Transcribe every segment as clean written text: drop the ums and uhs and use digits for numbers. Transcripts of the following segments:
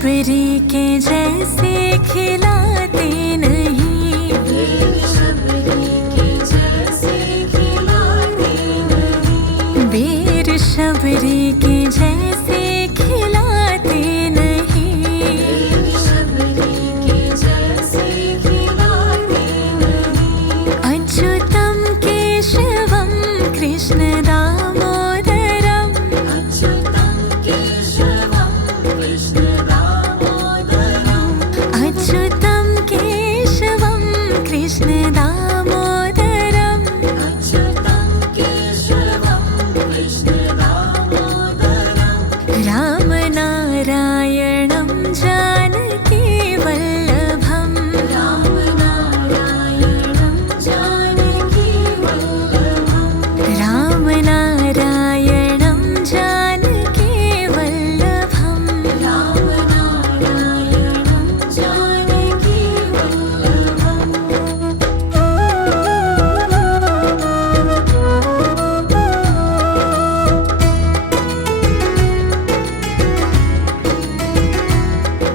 शबरी के जैसे खिलाते नहीं, बेर शबरी के जैसे खिलाते नहीं, अच्युतम केशवम कृष्ण दामोदरम, अच्युतम केशवम कृष्ण दामोदरम, राम नारायणं जानकी वल्लभम, राम नारायणं जानकी वल्लभम,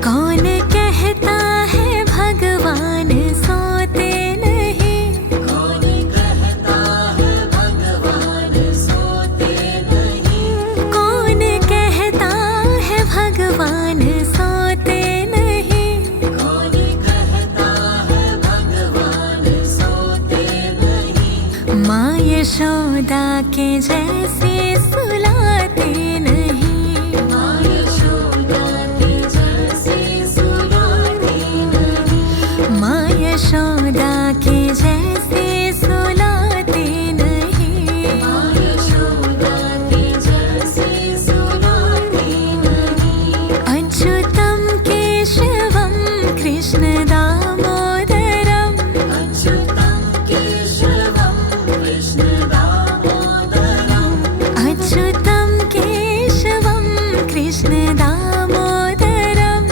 कौन कहता है भगवान सोते नहीं, कौन कहता है भगवान सोते नहीं, माँ यशोदा के जैसे सुलाते नहीं, माँ यशोदा के जैसे सुलाते नहीं, अच्युतम केशवम कृष्ण दामोदरम, अच्युतम केशवम कृष्ण दामोदरम,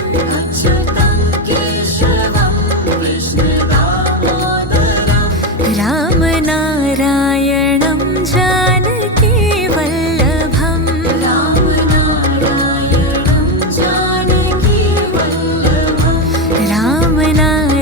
राम नारायणं जानकी वल्लभम, राम नारायणं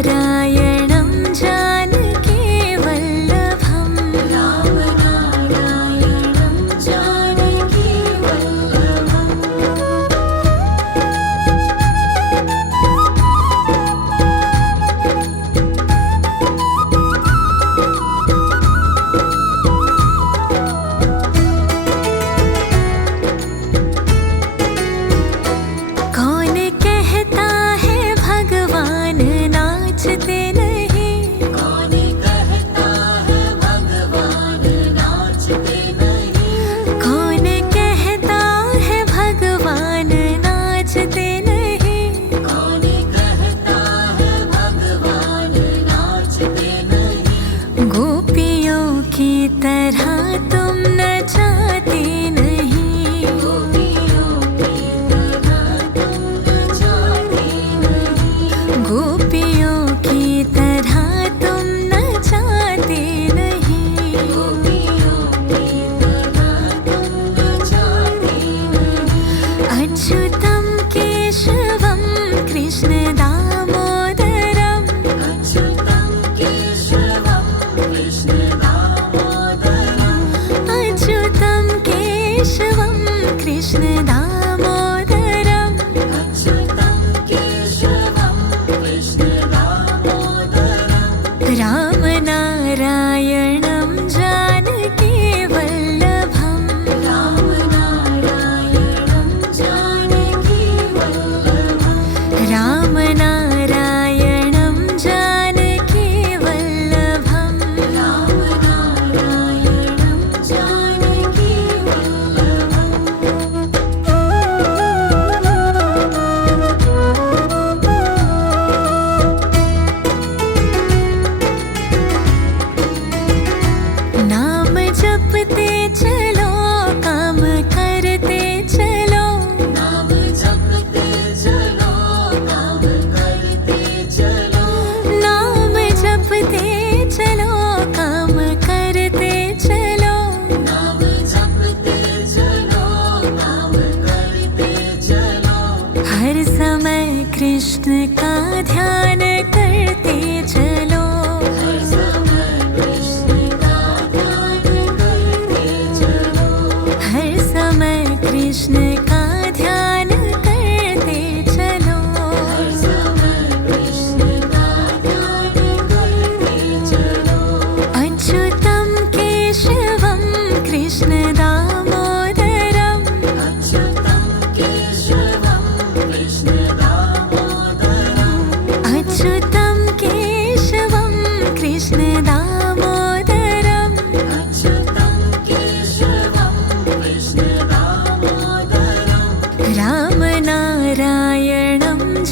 कृष्ण दामोदरम् अच्युतं केशवं कृष्ण दामोदरम् रामनारायणं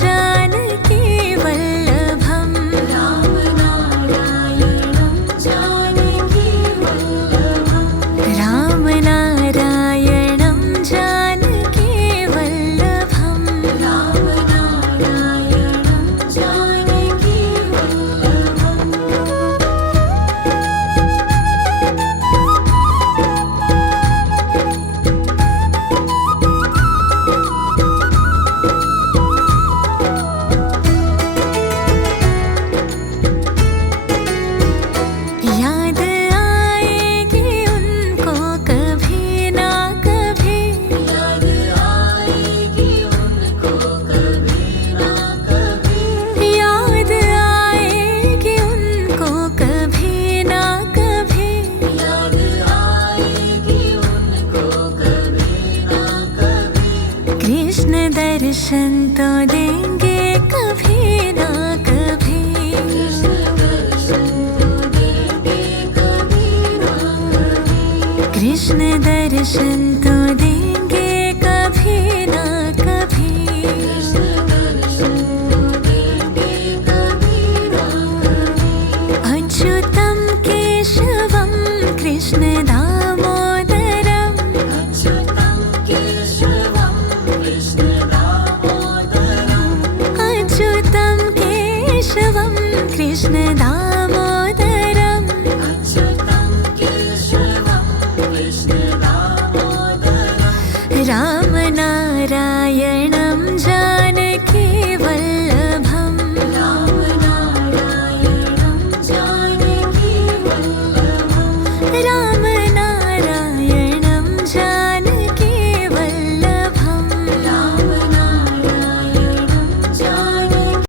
जानकी वल्लभम् रामनारायणं जानकी वल्लभम् रामनारायणं जानकी वल्लभम् रामनारायणं जानकी वल्लभम् याद आएगी उनको कभी ना कभी याद आएगी उनको कभी ना कभी याद आएगी उनको कभी ना कभी याद आएगी उनको कभी ना कभी कृष्ण दर्शन तो देंगे कभी ना कभी कृष्ण दर्शन तो देंगे कभी ना कभी कृष्ण दर्शन तो देंगे कभी ना कभी कृष्ण दर्शन तो देंगे कभी ना कभी अच्युतं केशवं कृष्ण दामोदरम् अच्युतं केशवं कृष्ण दामोदरम् अच्युतं केशवं कृष्ण दामोदरम्